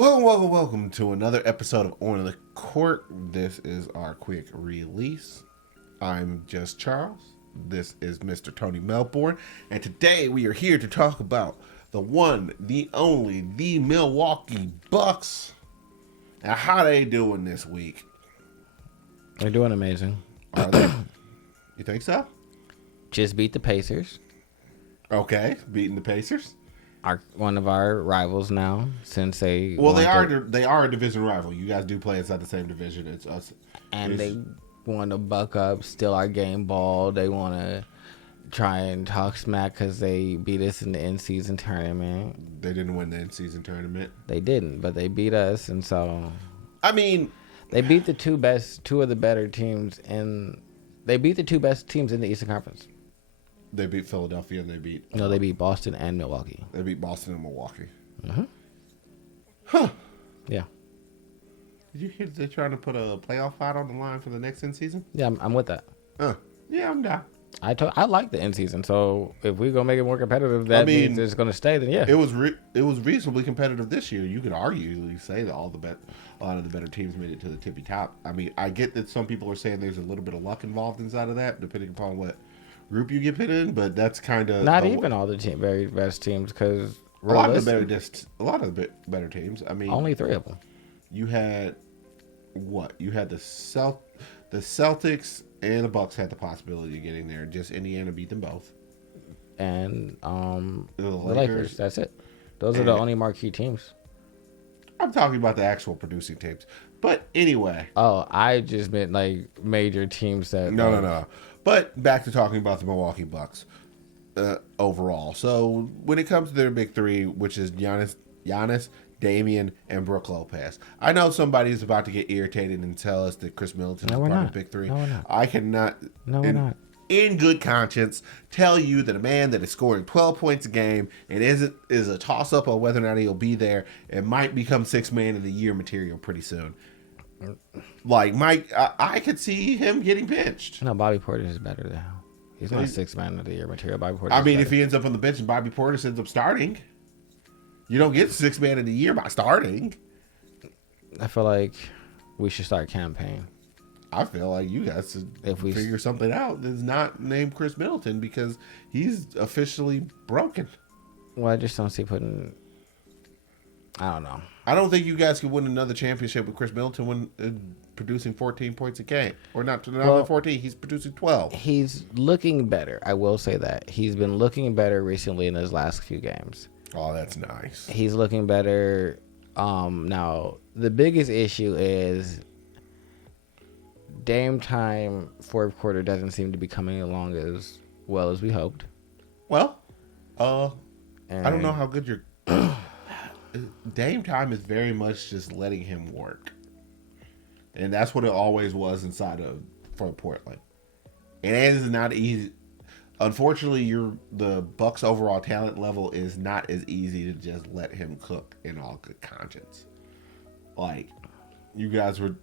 Welcome to another episode of On the Court. This is our quick release. I'm just Charles. This is Mr. Tony Melbourne. And today we are here to talk about the one, the only, the Milwaukee Bucks. And how they doing this week? They're doing amazing. Are they? You think so? Just beat the Pacers. Okay, beating the Pacers. One of our rivals now, since they they are a division rival. You guys do play inside the same division. It's us, and they want to buck up, steal our game ball. They want to try and talk smack because they beat us in the in-season tournament. They didn't win the in-season tournament. They didn't, but they beat us, and so I mean, they beat the two of the better teams, and they beat the two best teams in the Eastern Conference. They beat Philadelphia and they beat Boston and Milwaukee. They beat Boston and Milwaukee. Mm-hmm. Huh. Yeah. Did you hear they're trying to put a playoff fight on the line for the next end season? Yeah, I'm with that. Yeah, I'm down. I like the end season, so if we're gonna make it more competitive, that means it's gonna stay. Then yeah, it was reasonably competitive this year. You could arguably say that a lot of the better teams made it to the tippy top. I mean, I get that some people are saying there's a little bit of luck involved inside of that, depending upon what group you get put in, but that's kind of not even all the very best teams, because a lot of the better teams. I mean, only three of them. You had what? You had the Celtics and the Bucks had the possibility of getting there. Just Indiana beat them both, and the Lakers. That's it. Those are the only marquee teams. I'm talking about the actual producing teams, but anyway. Oh, I just meant like major teams that. No. But back to talking about the Milwaukee Bucks overall. So when it comes to their big three, which is Giannis, Damian, and Brook Lopez, I know somebody's about to get irritated and tell us that Chris Middleton is part of the big three. No, we're not. I cannot. No, we're not. In good conscience, tell you that a man that is scoring 12 points a game and is a toss-up on whether or not he'll be there and might become sixth man of the year material pretty soon. Like Mike, I could see him getting benched. No, Bobby Portis is better than him. He's not sixth man of the year material. Bobby Portis. I mean, if he ends up on the bench and Bobby Portis ends up starting, you don't get sixth man of the year by starting. I feel like we should start a campaign. I feel like you guys should figure something out that's not named Chris Middleton, because he's officially broken. Well, I just don't see putting. I don't know. I don't think you guys could win another championship with Chris Middleton when producing 14 points a game. Or not 14, he's producing 12. He's looking better. I will say that. He's been looking better recently in his last few games. Oh, that's nice. He's looking better. Now, the biggest issue is Dame time fourth quarter doesn't seem to be coming along as well as we hoped. Well, I don't know how good your Dame time is very much just letting him work. And that's what it always was for Portland. And it is not easy. Unfortunately, the Bucks' overall talent level is not as easy to just let him cook in all good conscience. Like, you guys were...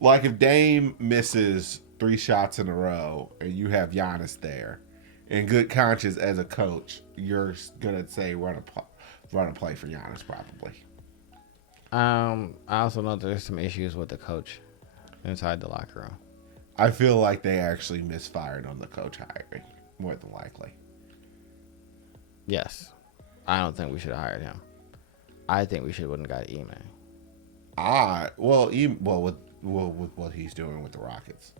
Like, if Dame misses 3 shots in a row and you have Giannis there, in good conscience as a coach, you're going to say run a play for Giannis probably. I also know there's some issues with the coach inside the locker room. I feel like they actually misfired on the coach hiring, more than likely. Yes. I don't think we should have hired him. I think we should have went and got Ime. With what he's doing with the Rockets,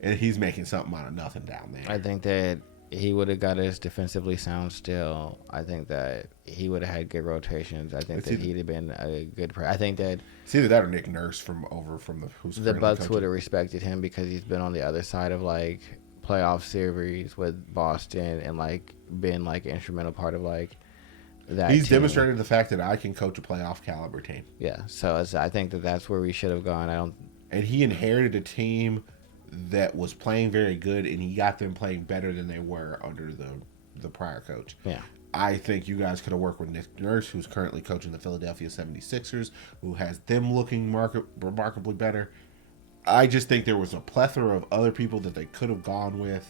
and he's making something out of nothing down there. I think that he would have got us defensively sound still. I think that he would have had good rotations. I think that he'd have been a good I think that it's either that or Nick Nurse who's the Bucks would have respected him because he's been on the other side of playoff series with Boston and been an instrumental part of that. He's team. demonstrated the fact that I can coach a playoff caliber team. Yeah, so I think that's where we should have gone. And he inherited a team that was playing very good, and he got them playing better than they were under the prior coach. Yeah. I think you guys could have worked with Nick Nurse, who's currently coaching the Philadelphia 76ers, who has them looking remarkably better. I just think there was a plethora of other people that they could have gone with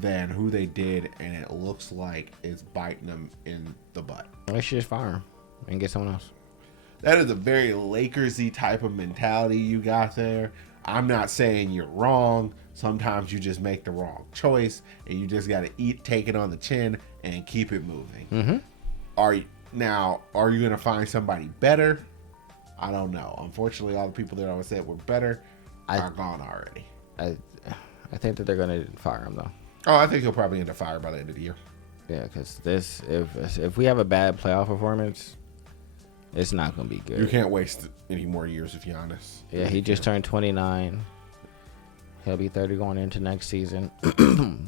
than who they did, and it looks like it's biting them in the butt. They should just fire him. and get someone else. That is a very Lakersy type of mentality you got there. I'm not saying you're wrong. Sometimes you just make the wrong choice, and you just got to take it on the chin and keep it moving. Mm-hmm. Are you going to find somebody better? I don't know. Unfortunately, all the people that I said were better are gone already. I think that they're going to fire him, though. Oh, I think he'll probably end up fired by the end of the year. Yeah, because if we have a bad playoff performance, it's not going to be good. You can't waste any more years with Giannis. Yeah, he just turned 29. He'll be 30 going into next season,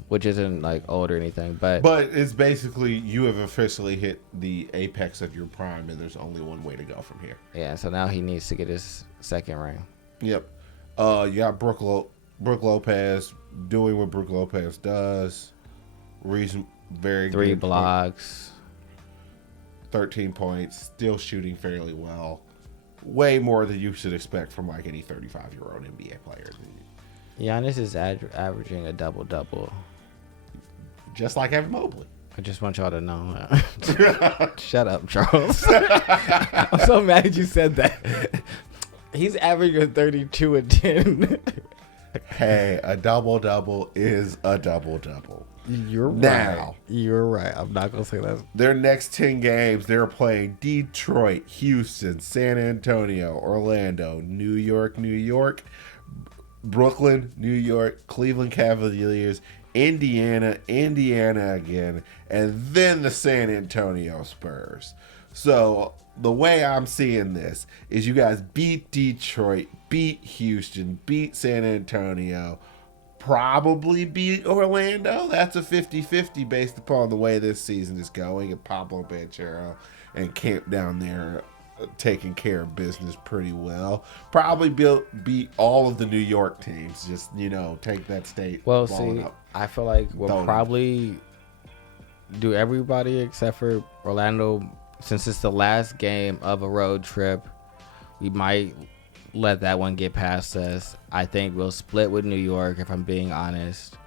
which isn't like old or anything. But it's basically you have officially hit the apex of your prime, and there's only one way to go from here. Yeah, so now he needs to get his second ring. Yep. You got Brook Lopez doing what Brook Lopez does. Very 3 good blocks. 13 points. Still shooting fairly well. Way more than you should expect from like any 35-year-old NBA player. Giannis is averaging a double-double. Just like Evan Mobley. I just want y'all to know. Shut up, Charles. I'm so mad you said that. He's averaging a 32 and 10. Hey, a double-double is a double-double. You're right. You're right. I'm not going to say that. Their next 10 games, they're playing Detroit, Houston, San Antonio, Orlando, New York, Brooklyn, New York, Cleveland Cavaliers, Indiana again, and then the San Antonio Spurs. So the way I'm seeing this is you guys beat Detroit, beat Houston, beat San Antonio, probably beat Orlando. That's a 50-50 based upon the way this season is going, and Pablo Banchero and Camp down there taking care of business pretty well. Probably beat all of the New York teams. Just, take that state. Well, see, I feel like we'll probably do everybody except for Orlando. Since it's the last game of a road trip, we might let that one get past us. I think we'll split with New York, if I'm being honest.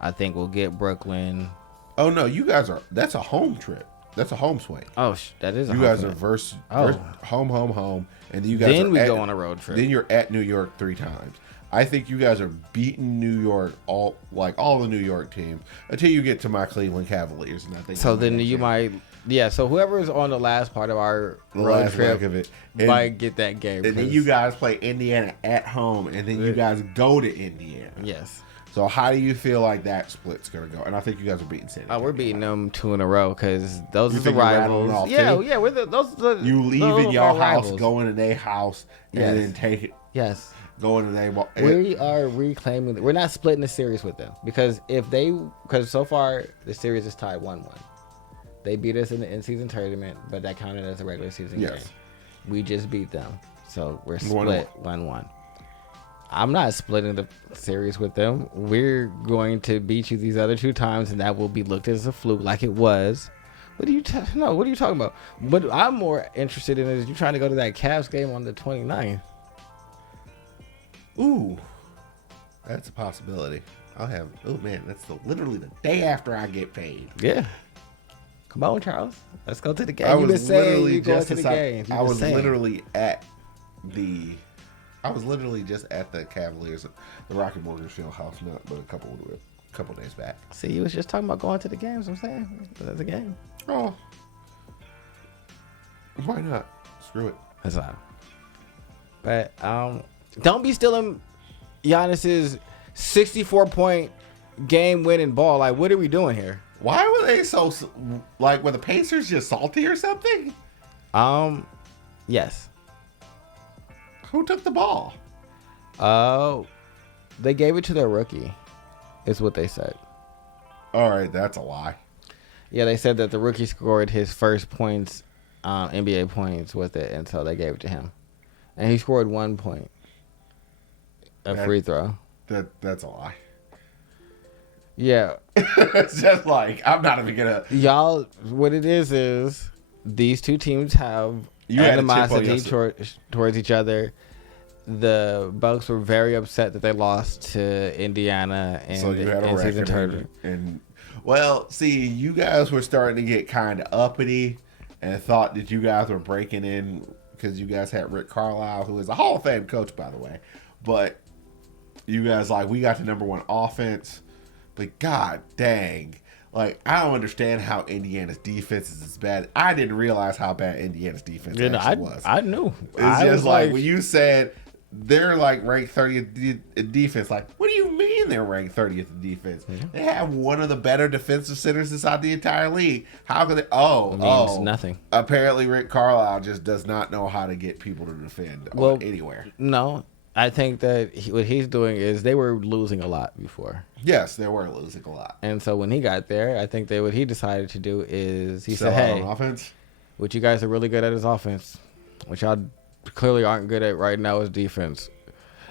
I think we'll get Brooklyn. Oh, no, you guys that's a home trip. That's a home swing. Oh, that is a home swing. You guys are versus home, and then you guys go on a road trip. Then you're at New York 3 times. I think you guys are beating New York, all the New York teams, until you get to my Cleveland Cavaliers. And I think so. Then you might, So whoever is on the last part of our road trip of it might get that game. And then you guys play Indiana at home, and then you guys go to Indiana. Yes. So how do you feel like that split's going to go? And I think you guys are beating San Antonio. We're beating them 2 in a row because those are the rivals. Yeah. We're you leaving your house, going to their house, and then take it. Yes. Going to their. We are reclaiming. We're not splitting the series with them because because so far the series is tied 1-1. They beat us in the in-season tournament, but that counted as a regular season game. We just beat them, so we're split 1-1. I'm not splitting the series with them. We're going to beat you these other 2 times, and that will be looked as a fluke, like it was. What are you talking about? What I'm more interested in is you trying to go to that Cavs game on the 29th. Ooh, that's a possibility. That's literally the day after I get paid. Yeah. Come on, Charles. Let's go to the game. I was literally just at the Cavaliers, the Rocket Mortgage Field House, but a couple days back. See, you was just talking about going to the games. I'm saying that's a game. Oh, why not? Screw it. That's all. But don't be stealing Giannis's 64-point game-winning ball. Like, what are we doing here? Why were they so were the Pacers just salty or something? Yes. Who took the ball? They gave it to their rookie, is what they said. All right, that's a lie. Yeah, they said that the rookie scored his first points, NBA points with it, and so they gave it to him. And he scored 1 point. Free throw. That's a lie. Yeah. It's just I'm not even gonna. Y'all, what it is these 2 teams have animosity towards each other. The Bucks were very upset that they lost to Indiana and so you had a record. And see, you guys were starting to get kind of uppity and thought that you guys were breaking in because you guys had Rick Carlisle, who is a Hall of Fame coach, by the way. But you guys we got the number one offense. But god dang, I don't understand how Indiana's defense is as bad. I didn't realize how bad Indiana's defense was. I knew. It's just when you said they're ranked 30th in defense. What do you mean they're ranked 30th in defense? Yeah. They have one of the better defensive centers inside the entire league. How could they? It means nothing. Apparently, Rick Carlisle just does not know how to get people to defend anywhere. No, I think that what he's doing is they were losing a lot before. Yes, they were losing a lot. And so when he got there, I think that what he decided to do is he said, "Hey, offense, what you guys are really good at is offense, which y'all clearly aren't good at right now is defense.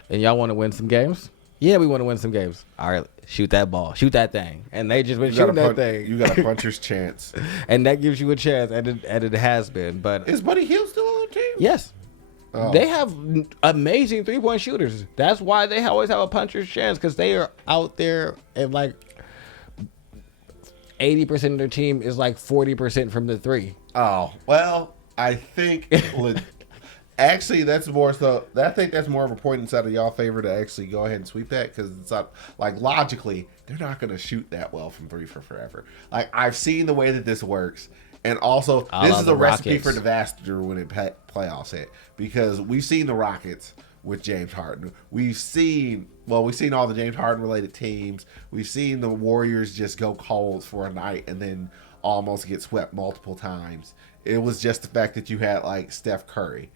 And y'all want to win some games? Yeah, we want to win some games. All right, shoot that ball, shoot that thing." And they just been shooting that thing. You got a puncher's chance, and that gives you a chance, and it has been. But is Buddy Hield still on the team? Yes. Oh. They have amazing 3-point shooters. That's why they always have a puncher's chance, because they are out there and 80% of their team is 40% from the three. Oh, well, I think actually that's more so. I think that's more of a point inside of y'all favor to actually go ahead and sweep that, because it's not logically they're not going to shoot that well from three for forever. I've seen the way that this works. And also, this is a recipe for disaster when playoffs hit, because we've seen the Rockets with James Harden. We've seen all the James Harden related teams. We've seen the Warriors just go cold for a night and then almost get swept multiple times. It was just the fact that you had Steph Curry.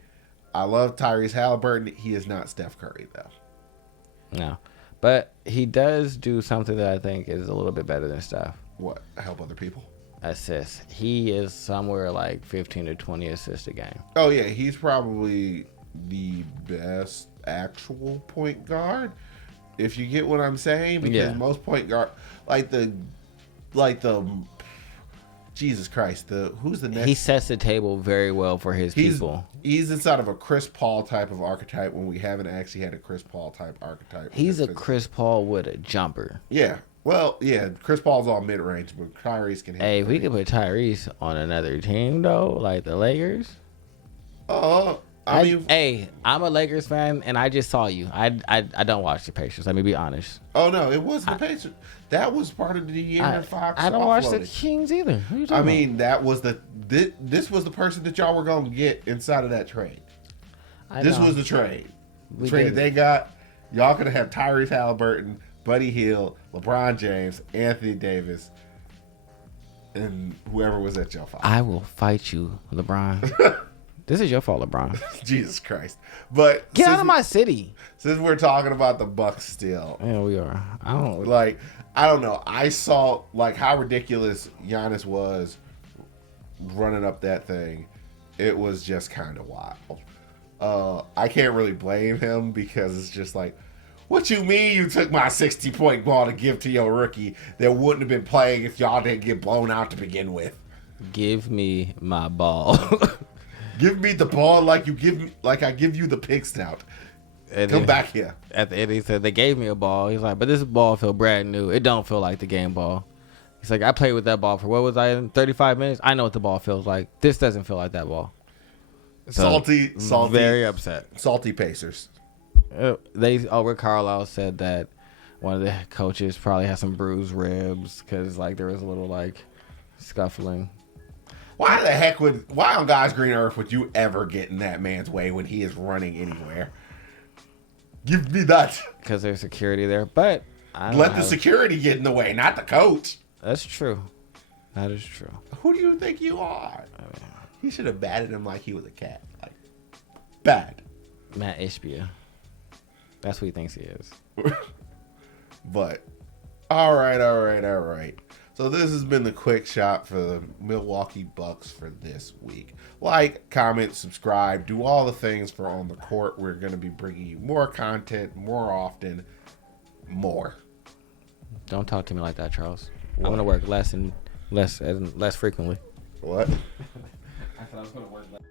I love Tyrese Halliburton. He is not Steph Curry though. No, but he does do something that I think is a little bit better than Steph. What? Help other people. Assists. He is somewhere 15 to 20 assists a game. Oh yeah, he's probably the best actual point guard, if you get what I'm saying, because most point guard the Jesus Christ, who's the next? He sets the table very well for his people. He's inside of a Chris Paul type of archetype when we haven't actually had a Chris Paul type archetype. He's a Chris Paul with a jumper. Yeah. Well, yeah, Chris Paul's all mid-range, but Tyrese can hit. Hey, if we could put Tyrese on another team, though, like the Lakers. I mean, hey, I'm a Lakers fan, and I just saw you. I don't watch the Pacers. Let me be honest. Oh, no, it wasn't the Pacers. That was part of the De'Aaron Fox. I don't watch the Kings either. Who are you talking about? That was this was the person that y'all were going to get inside of that trade. This was the trade. The trade that they got. Y'all could have had Tyrese Halliburton, Buddy Hield, LeBron James, Anthony Davis, and whoever was at your fault. I will fight you, LeBron. This is your fault, LeBron. Jesus Christ. But get out of my city. Since we're talking about the Bucks still. Yeah, we are. I don't know. I saw how ridiculous Giannis was running up that thing. It was just kind of wild. I can't really blame him, because it's just what you mean you took my 60-point ball to give to your rookie that wouldn't have been playing if y'all didn't get blown out to begin with? Give me my ball. Give me the ball like I give you the pig snout. Come back here. At the end, he said, they gave me a ball. He's like, but this ball feel brand new. It don't feel like the game ball. He's like, I played with that ball for, what was I in, 35 minutes? I know what the ball feels like. This doesn't feel like that ball. So, salty. Very upset. Salty Pacers. Rick Carlisle said that one of the coaches probably had some bruised ribs because there was a little scuffling. Why on God's green earth would you ever get in that man's way when he is running anywhere? Give me that. Because there's security there, but let the security get in the way, not the coach. That's true. That is true. Who do you think you are? He should have batted him like he was a cat. Bad. Matt Ishbia. That's what he thinks he is. But, all right. So this has been the quick shot for the Milwaukee Bucks for this week. Comment, subscribe, do all the things for On the Court. We're going to be bringing you more content, more often, more. Don't talk to me like that, Charles. I'm going to work less frequently. What? I said I was going to work less.